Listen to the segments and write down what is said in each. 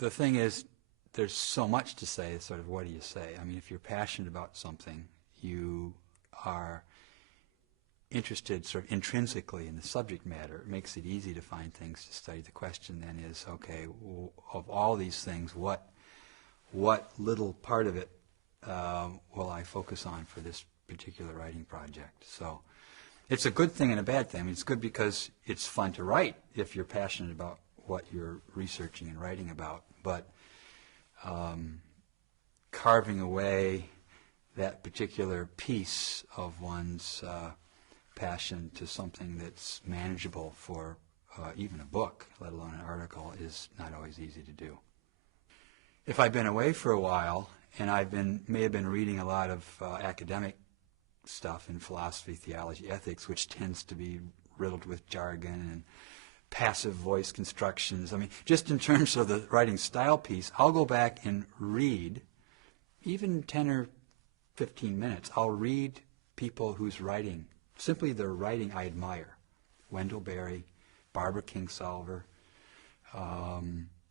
the thing is, there's so much to say, sort of what do you say? I mean, if you're passionate about something, you are interested sort of intrinsically in the subject matter. It makes it easy to find things to study. The question then is, okay, of all these things, what little part of it will I focus on for this particular writing project? So it's a good thing and a bad thing. I mean, it's good because it's fun to write if you're passionate about what you're researching and writing about, but carving away that particular piece of one's passion to something that's manageable for even a book, let alone an article, is not always easy to do. If I've been away for a while, and may have been reading a lot of academic stuff in philosophy, theology, ethics, which tends to be riddled with jargon and passive voice constructions. I mean, just in terms of the writing style piece, I'll go back and read, even 10 or 15 minutes, I'll read people whose writing, simply their writing I admire. Wendell Berry, Barbara Kingsolver,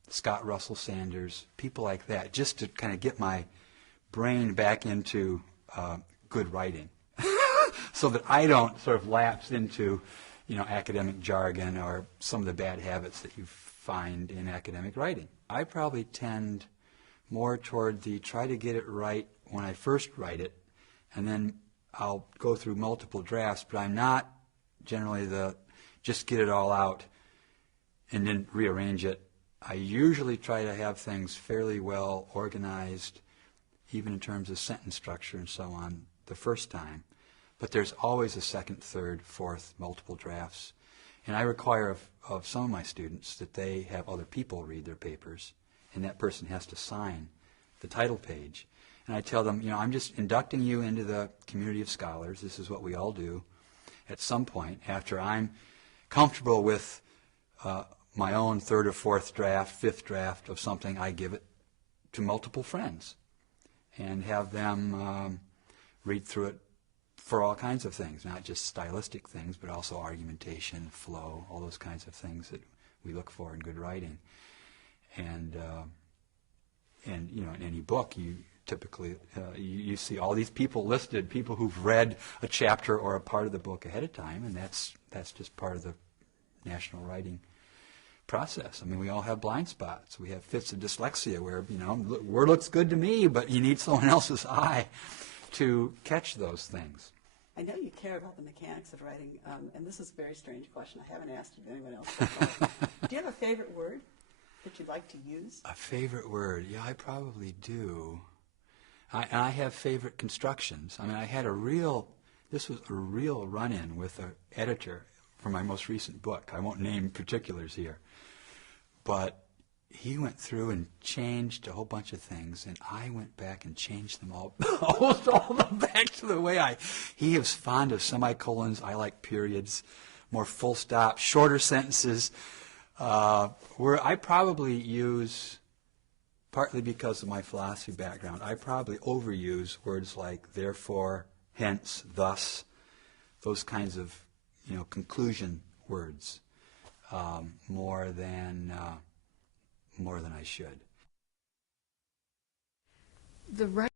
Scott Russell Sanders, people like that, just to kind of get my brain back into good writing so that I don't sort of lapse into academic jargon or some of the bad habits that you find in academic writing. I probably tend more toward the try to get it right when I first write it, and then I'll go through multiple drafts, but I'm not generally the just get it all out and then rearrange it. I usually try to have things fairly well organized, even in terms of sentence structure and so on, the first time. But there's always a second, third, fourth, multiple drafts. And I require of some of my students that they have other people read their papers, and that person has to sign the title page. And I tell them, I'm just inducting you into the community of scholars. This is what we all do. At some point, after I'm comfortable with my own third or fourth draft, fifth draft of something, I give it to multiple friends and have them read through it for all kinds of things, not just stylistic things, but also argumentation, flow, all those kinds of things that we look for in good writing. And in any book, you typically you see all these people listed, people who've read a chapter or a part of the book ahead of time, and that's just part of the national writing process. I mean, we all have blind spots. We have fits of dyslexia where, word looks good to me, but you need someone else's eye to catch those things. I know you care about the mechanics of writing, and this is a very strange question. I haven't asked it to anyone else before. Do you have a favorite word that you'd like to use? A favorite word? Yeah, I probably do. I have favorite constructions. I mean, this was a real run-in with an editor for my most recent book. I won't name particulars here. But he went through and changed a whole bunch of things, and I went back and changed them all, almost all of them back to the way he is fond of semicolons. I like periods, more full stop, shorter sentences, where I probably use, partly because of my philosophy background, I probably overuse words like therefore, hence, thus, those kinds of conclusion words more than I should. The